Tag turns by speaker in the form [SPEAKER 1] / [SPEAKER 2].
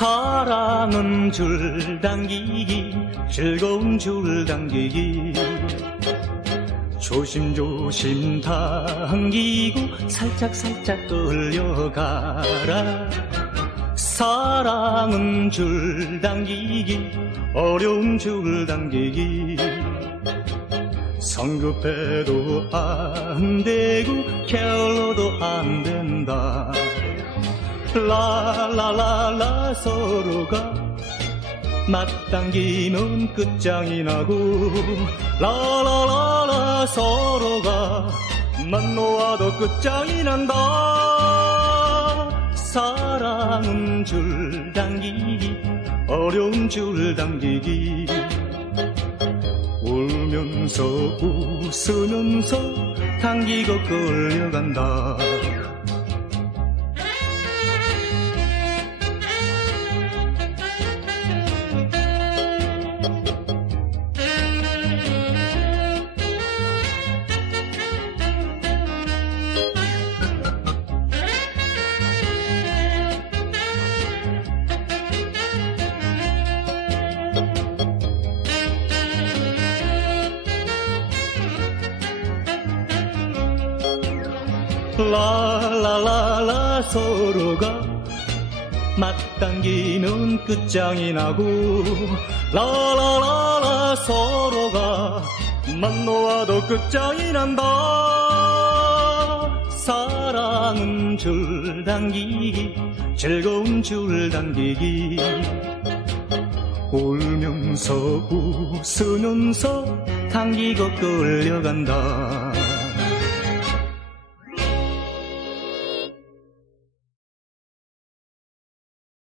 [SPEAKER 1] 사랑은 줄 당기기 즐거운 줄 당기기. 조심조심 당기고 살짝살짝 끌려가라. 사랑은 줄 당기기 어려운 줄 당기기. 성급해도 안 되고 게을러도 안 된다 라라라라 서로가 맞당기면 끝장이 나고 라라라라 서로가 맞놓아도 끝장이 난다. 사랑은 줄 당기기 어려운 줄 당기기. 울면서 웃으면서 당기고 끌려간다 라라라라 서로가 맞당기면 끝장이 나고 라라라라 서로가 맞놓아도 끝장이 난다. 사랑은 줄 당기기 즐거운 줄 당기기. 울면서 웃으면서 당기고 끌려간다